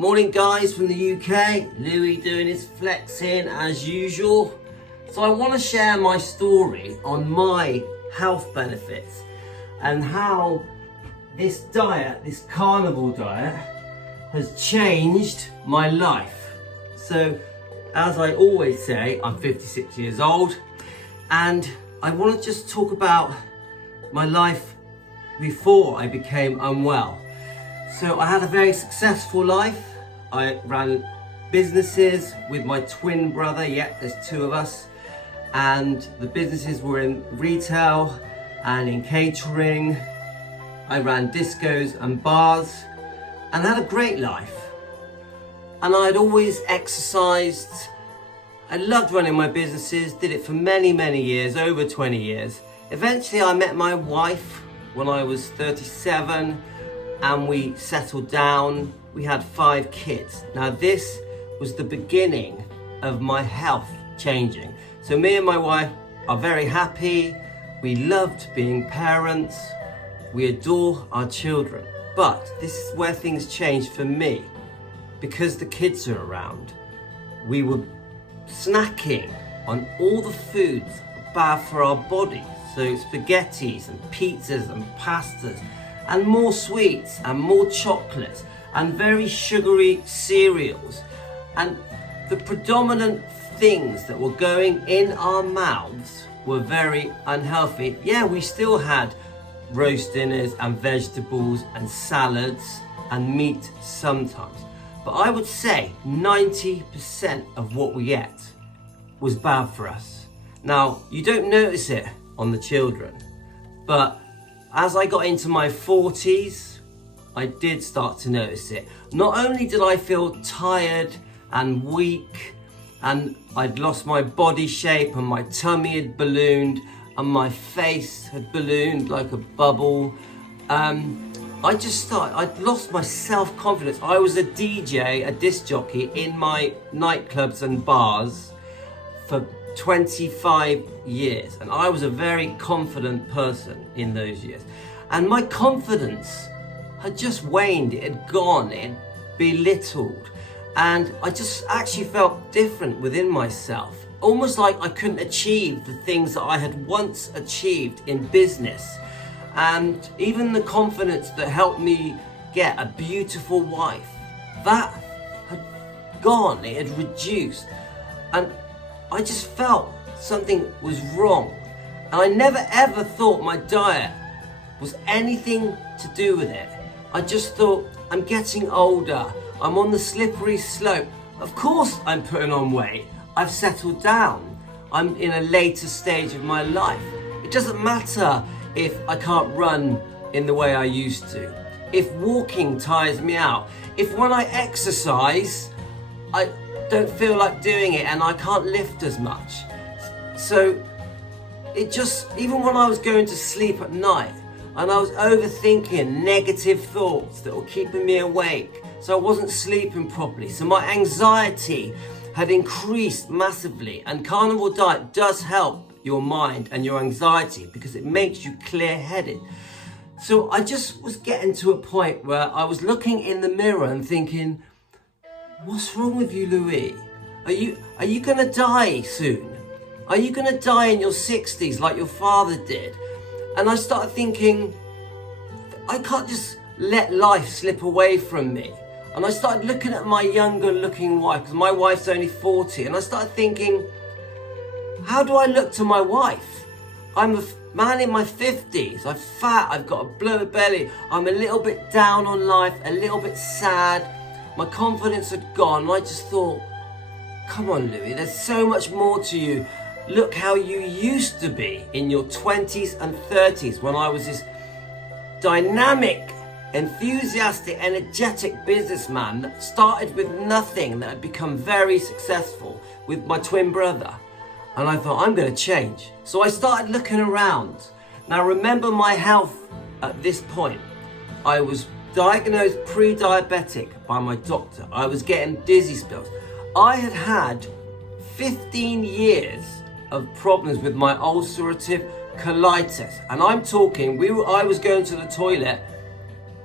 Morning guys from the UK, Louis doing his flexing as usual. So I want to share my story on my health benefits and how this diet, this carnivore diet, has changed my life. So as I always say, I'm 56 years old and I want to just talk about my life before I became unwell. So I had a very successful life. I ran businesses with my twin brother, there's two of us, and the businesses were in retail and in catering. I ran discos and bars and had a great life. And I'd always exercised. I loved running my businesses, did it for many, many years, over 20 years. Eventually I met my wife when I was 37 and we settled down. We had 5 kids. Now this was the beginning of my health changing. So me and my wife are very happy. We loved being parents. We adore our children. But this is where things changed for me. Because the kids are around, we were snacking on all the foods bad for our bodies. So spaghettis and pizzas and pastas and more sweets and more chocolates and very sugary cereals. And the predominant things that were going in our mouths were very unhealthy. Yeah, we still had roast dinners and vegetables and salads and meat sometimes. But I would say 90% of what we ate was bad for us. Now, you don't notice it on the children, but as I got into my 40s, I did start to notice it. Not only did I feel tired and weak, and I'd lost my body shape and my tummy had ballooned and my face had ballooned like a bubble. I'd lost my self-confidence. I was a DJ, a disc jockey in my nightclubs and bars for 25 years. And I was a very confident person in those years. And my confidence had just waned, it had gone, it had belittled. And I just actually felt different within myself. Almost like I couldn't achieve the things that I had once achieved in business. And even the confidence that helped me get a beautiful wife, that had gone, it had reduced. And I just felt something was wrong. And I never ever thought my diet was anything to do with it. I just thought, I'm getting older, I'm on the slippery slope. Of course I'm putting on weight, I've settled down, I'm in a later stage of my life. It doesn't matter if I can't run in the way I used to, if walking tires me out, if when I exercise, I don't feel like doing it and I can't lift as much. So it just, even when I was going to sleep at night and I was overthinking negative thoughts that were keeping me awake, so I wasn't sleeping properly. So my anxiety had increased massively, and Carnivore Diet does help your mind and your anxiety because it makes you clear-headed. So I just was getting to a point where I was looking in the mirror and thinking, what's wrong with you, Louis? Are you gonna die soon? Are you gonna die in your 60s like your father did? And I started thinking, I can't just let life slip away from me. And I started looking at my younger looking wife, because my wife's only 40, and I started thinking, how do I look to my wife? I'm a man in my 50s, I'm fat, I've got a bloated belly, I'm a little bit down on life, a little bit sad, my confidence had gone, and I just thought, come on Louis, there's so much more to you. Look how you used to be in your 20s and 30s when I was this dynamic, enthusiastic, energetic businessman that started with nothing, that had become very successful with my twin brother. And I thought, I'm going to change. So I started looking around. Now remember my health at this point. I was diagnosed pre-diabetic by my doctor. I was getting dizzy spells. I had had 15 years of problems with my ulcerative colitis. And I'm talking, I was going to the toilet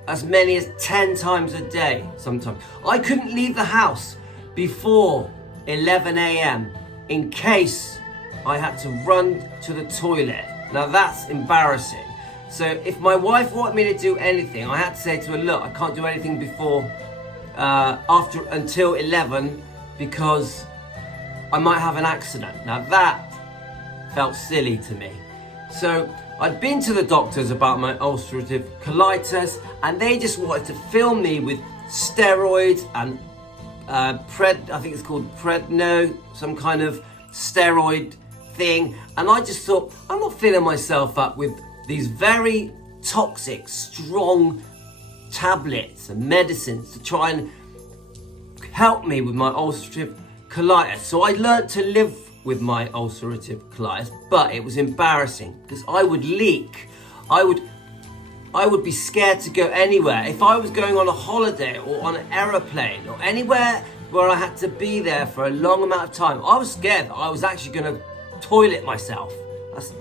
as many as 10 times a day sometimes. I couldn't leave the house before 11 a.m. in case I had to run to the toilet. Now that's embarrassing. So if my wife wanted me to do anything, I had to say to her, look, I can't do anything before until 11 because I might have an accident. Now that felt silly to me. So I'd been to the doctors about my ulcerative colitis, and they just wanted to fill me with steroids and I think it's called Predno, some kind of steroid thing. And I just thought, I'm not filling myself up with these very toxic, strong tablets and medicines to try and help me with my ulcerative colitis. So I learned to live with my ulcerative colitis, but it was embarrassing because I would leak. I would be scared to go anywhere. If I was going on a holiday or on an aeroplane or anywhere where I had to be there for a long amount of time, I was scared that I was actually going to toilet myself.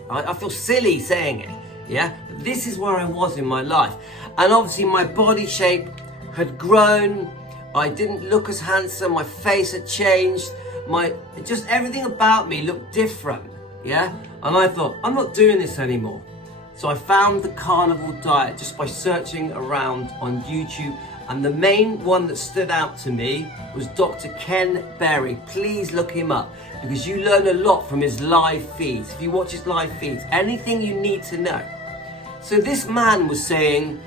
I feel silly saying it, yeah? But this is where I was in my life. And obviously my body shape had grown. I didn't look as handsome. My face had changed. Just everything about me looked different, yeah? And I thought, I'm not doing this anymore. So I found the Carnivore Diet just by searching around on YouTube, and the main one that stood out to me was Dr. Ken Berry. Please look him up because you learn a lot from his live feeds. If you watch his live feeds, anything you need to know. So this man was saying,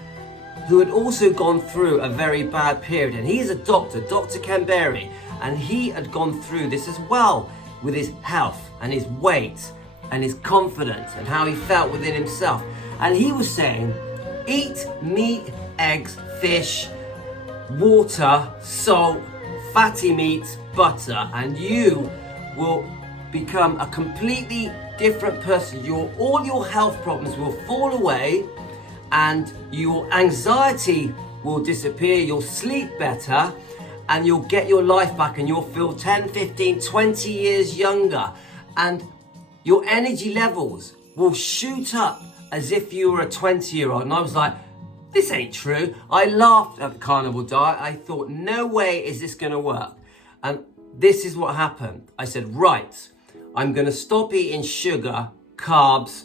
who had also gone through a very bad period, and he is a doctor, Dr. Ken Berry, and he had gone through this as well with his health and his weight and his confidence and how he felt within himself. And he was saying, eat meat, eggs, fish, water, salt, fatty meats, butter, and you will become a completely different person. All your health problems will fall away and your anxiety will disappear, you'll sleep better, and you'll get your life back and you'll feel 10, 15, 20 years younger. And your energy levels will shoot up as if you were a 20-year-old. And I was like, this ain't true. I laughed at the Carnivore Diet. I thought, no way is this gonna work. And this is what happened. I said, right, I'm gonna stop eating sugar, carbs,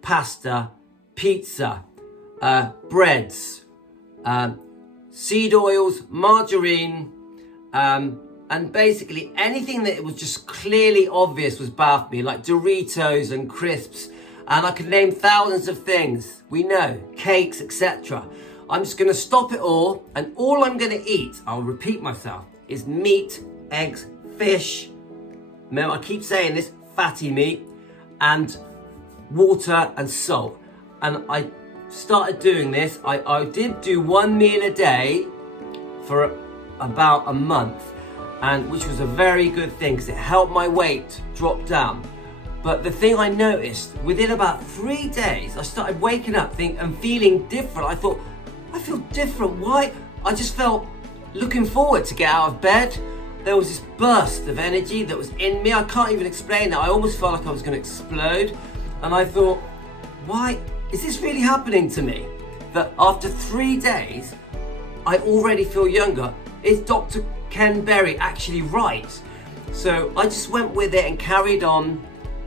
pasta, pizza, breads, seed oils, margarine, and basically anything that was just clearly obvious was bad for me, like Doritos and crisps, and I could name thousands of things, we know, cakes, etc. I'm just gonna stop it all, and all I'm gonna eat, I'll repeat myself, is meat, eggs, fish, remember I keep saying this, fatty meat, and water and salt. And I started doing this. I did do one meal a day for about a month, and which was a very good thing because it helped my weight drop down. But the thing I noticed, within about 3 days, I started waking up and feeling different. I thought, I feel different. Why? I just felt looking forward to get out of bed. There was this burst of energy that was in me. I can't even explain that. I almost felt like I was going to explode. And I thought, why is this really happening to me? That after 3 days, I already feel younger. Is Dr. Ken Berry actually right? So I just went with it and carried on.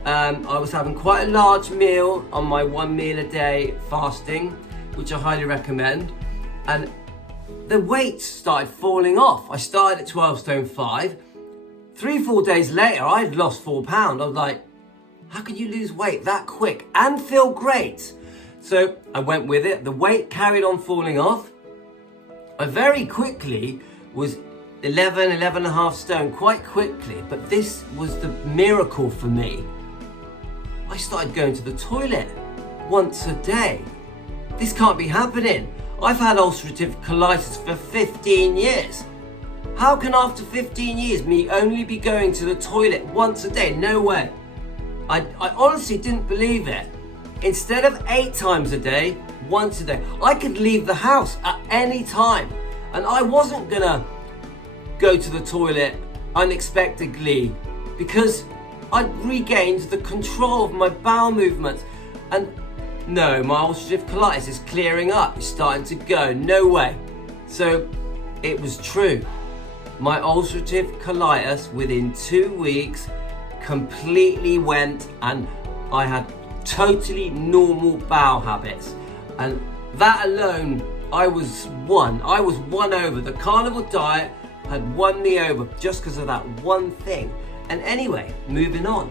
I was having quite a large meal on my 1 meal a day fasting, which I highly recommend. And the weight started falling off. I started at 12 stone 5. 3-4 days later, I had lost 4 pounds. I was like, how can you lose weight that quick and feel great? So I went with it. The weight carried on falling off. I very quickly was 11 and a half stone quite quickly, but this was the miracle for me. I started going to the toilet once a day. This can't be happening. I've had ulcerative colitis for 15 years. How can after 15 years me only be going to the toilet once a day? No way. I honestly didn't believe it. Instead of 8 times a day, once a day. I could leave the house at any time, and I wasn't gonna go to the toilet unexpectedly because I'd regained the control of my bowel movements. And no, my ulcerative colitis is clearing up, it's starting to go, no way. So it was true. My ulcerative colitis within 2 weeks completely went, and I had totally normal bowel habits. And that alone, I was won over. The carnivore diet had won me over just because of that one thing. And anyway, moving on.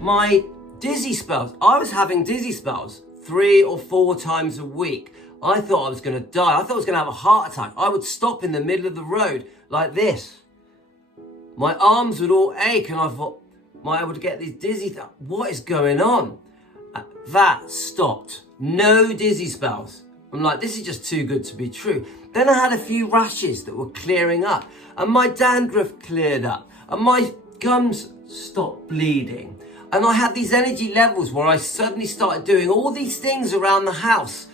My dizzy spells, I was having dizzy spells 3 or 4 times a week. I thought I was going to die. I thought I was going to have a heart attack. I would stop in the middle of the road like this. My arms would all ache, and I thought, I would get these dizzy thoughts. What is going on? That stopped. No dizzy spells. I'm like, this is just too good to be true. Then I had a few rashes that were clearing up, and my dandruff cleared up, and my gums stopped bleeding. And I had these energy levels where I suddenly started doing all these things around the house.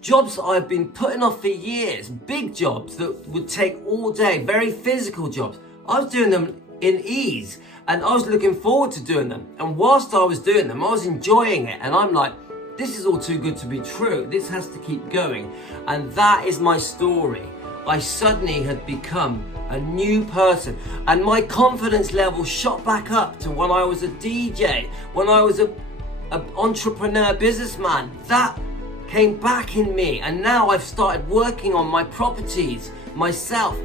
Jobs that I've been putting off for years, big jobs that would take all day, very physical jobs. I was doing them in ease, and I was looking forward to doing them. And whilst I was doing them, I was enjoying it. And I'm like, this is all too good to be true. This has to keep going. And that is my story. I suddenly had become a new person, and my confidence level shot back up to when I was a DJ, when I was an entrepreneur, businessman. That came back in me, and now I've started working on my properties myself,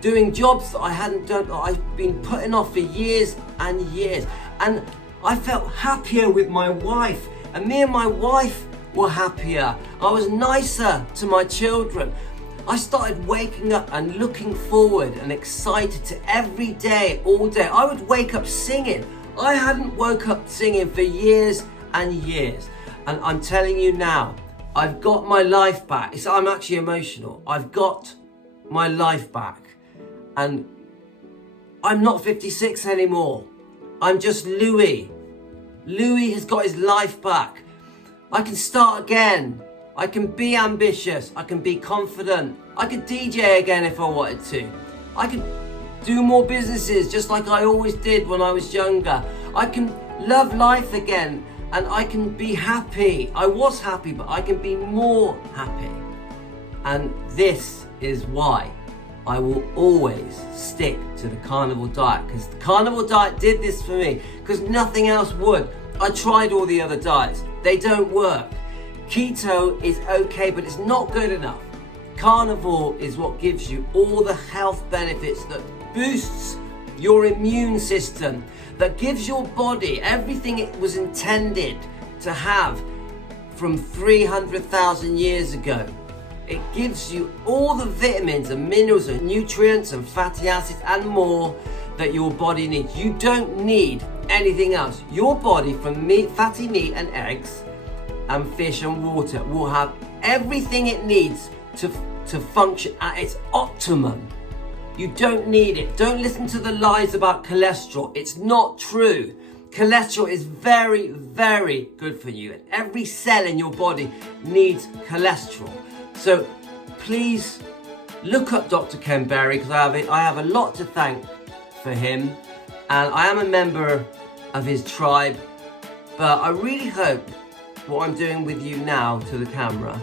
doing jobs that I hadn't done, that I've been putting off for years and years. And I felt happier with my wife, and me and my wife were happier. I was nicer to my children. I started waking up and looking forward and excited to every day, all day. I would wake up singing. I hadn't woke up singing for years and years. And I'm telling you now, I've got my life back. I'm actually emotional. I've got my life back. And I'm not 56 anymore. I'm just Louis. Louis has got his life back. I can start again. I can be ambitious, I can be confident, I could DJ again if I wanted to. I could do more businesses just like I always did when I was younger. I can love life again, and I can be happy. I was happy, but I can be more happy. And this is why I will always stick to the carnivore diet, because the carnivore diet did this for me, because nothing else would. I tried all the other diets, they don't work. Keto is okay, but it's not good enough. Carnivore is what gives you all the health benefits, that boosts your immune system, that gives your body everything it was intended to have from 300,000 years ago. It gives you all the vitamins and minerals and nutrients and fatty acids and more that your body needs. You don't need anything else. Your body, from meat, fatty meat and eggs, and fish and water, will have everything it needs to function at its optimum. You don't need it. Don't listen to the lies about cholesterol. It's not true. Cholesterol is very, very good for you, and every cell in your body needs cholesterol. So please look up Dr. Ken Berry, because I have a lot to thank for him, and I am a member of his tribe. But I really hope what I'm doing with you now to the camera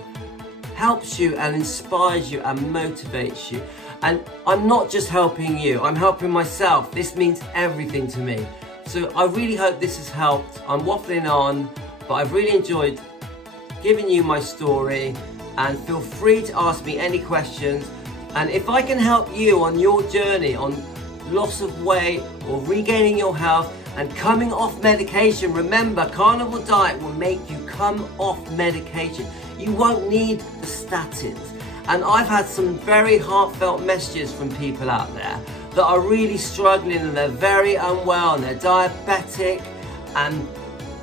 helps you and inspires you and motivates you. And I'm not just helping you, I'm helping myself. This means everything to me. So I really hope this has helped. I'm waffling on, but I've really enjoyed giving you my story, and feel free to ask me any questions. And if I can help you on your journey on loss of weight or regaining your health and coming off medication, remember, carnivore diet will make you come off medication. You won't need the statins. And I've had some very heartfelt messages from people out there that are really struggling, and they're very unwell, and they're diabetic, and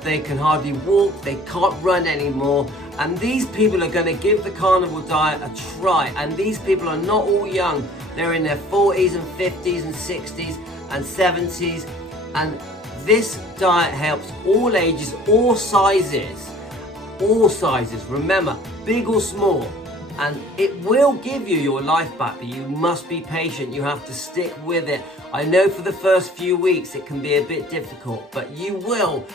they can hardly walk, they can't run anymore. And these people are going to give the carnivore diet a try. And these people are not all young. They're in their 40s and 50s and 60s and 70s. And this diet helps all ages, all sizes. All sizes, remember, big or small. And it will give you your life back, but you must be patient. You have to stick with it. I know for the first few weeks it can be a bit difficult, but you will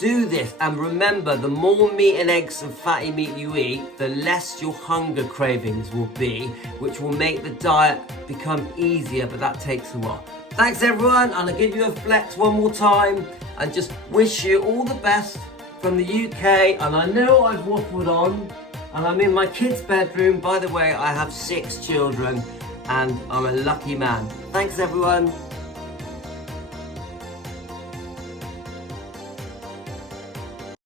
Do this, and remember, the more meat and eggs and fatty meat you eat, the less your hunger cravings will be, which will make the diet become easier, but that takes a while. Thanks everyone, and I'll give you a flex one more time, and just wish you all the best from the UK. And I know I've waffled on, and I'm in my kids' bedroom. By the way, I have 6 children, and I'm a lucky man. Thanks everyone.